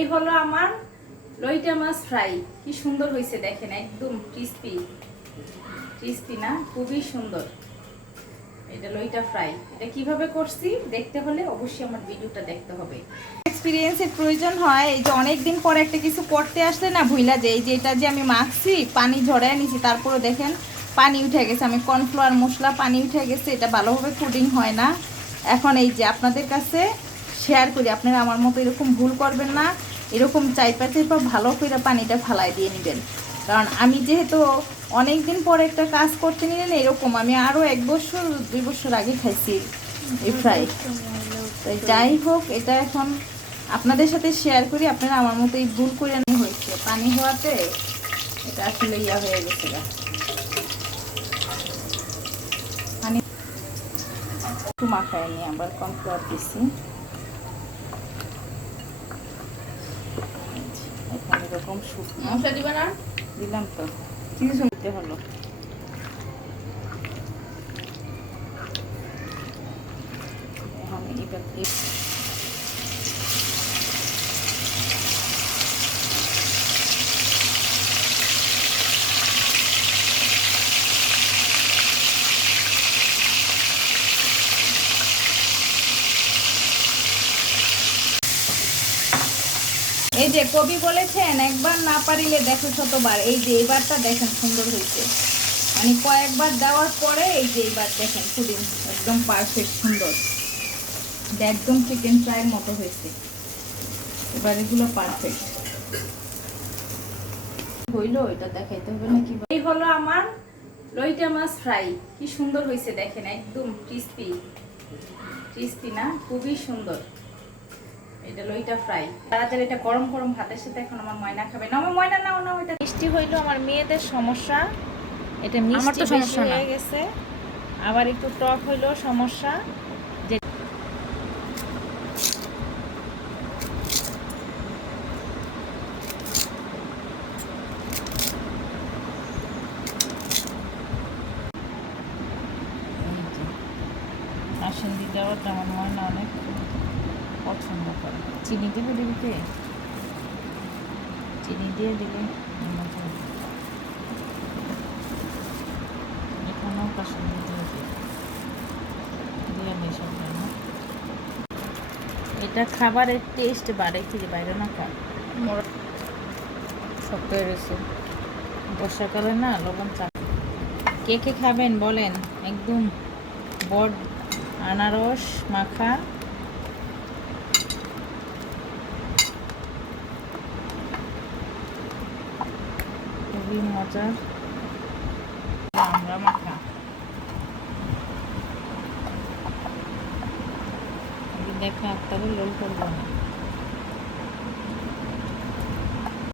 এই হলো আমার লইটা মাছ ফ্রাই। কি সুন্দর হয়েছে দেখেন, একদম ক্রিস্পি ক্রিস্পি না, খুবই সুন্দর। এটা লইটা ফ্রাই। এটা কিভাবে করছি দেখতে হলে অবশ্যই আমার ভিডিওটা দেখতে হবে। এক্সপিরিয়েন্সের প্রয়োজন হয়। এই যে অনেকদিন পরে একটা কিছু করতে আসলে না ভুইলা যে এই যে এটা যে আমি মাখছি পানি ঝরায় নিছি, তারপরে দেখেন পানি উঠে গেছে। আমি কর্নফ্লাওয়ার মশলা পানি উঠে গেছে, এটা ভালোভাবে কুডিং হয় না। এখন এই যে আপনাদের কাছে শেয়ার করি, আপনারা আমার মতো এরকম ভুল করবেন না। এরকম চাইপা ভালো করে পানিটা ফালাই দিয়ে নেবেন। কারণ আমি যেহেতু অনেক দিন পরে একটা কাজ করতে নিলেন এরকম, আমি আরও 1 বছর 2 বছর আগে খাইছি এই ফ্রাই। তাই যাই হোক, এটা এখন আপনাদের সাথে শেয়ার করি। আপনারা আমার মতো এই ভুল করে নিয়ে হয়েছে পানি হওয়াতে এটা আসলে ইয়া হয়ে গেছে। পানি একটু মাখায় নিয়ে আবার কর্নফ্লাওয়ার দিচ্ছি। এখানে এরকম শুকনো মশলা দিবে না, দিলাম তো চিনি দিতে হলো। এই যে কবি বলেছেন একবার না পারিলে দেখো শতবার। এই যে এইবারটা দেখেন সুন্দর হয়েছে, মানে কয়েকবার দেওয়ার পরে এই যে এইবার দেখেন পুডিং একদম পারফেক্ট সুন্দর। এটা একদম চিকেন ফ্রাইয়ের মতো হয়েছে। এবার এগুলো পারফেক্ট হইলো, এটা দেখাইতে হবে নাকি। এই হলো আমার লইটা মাছ ফ্রাই। কি সুন্দর হয়েছে দেখেন, একদম ক্রিস্পি ক্রিস্পি না, খুবই সুন্দর। এটা লইটা ফ্রাই। তাড়াতাড়ি এটা গরম গরম ভাতের সাথে এখন আমার ময়না খাবে না। আমার ময়না নাও না, এটা মিষ্টি হইলো আমার মেয়েদের সমস্যা। এটা মিষ্টি বেশি হয়ে গেছে, আবার একটু টক হইলো সমস্যা। যে আসেন্দি দেওয়াটা আমার ময়না অনেক পছন্দ করে। চিনি দেবে দিবিতে, চিনি দিয়ে দিলে এখানেও কাশ্মীরি দিয়ে দিয়ে মেশাব না। এটা খাবারের টেস্ট বাড়ে, থেকে বাইরে না খা শক্ত হয়ে গেছে। বর্ষাকালে না লবণ চা। কে কে খাবেন বলেন। একদম বড় আনারস মাখা, খুবই মজার। আমরা মাখা দেখা আপনাদের লোল করবো না।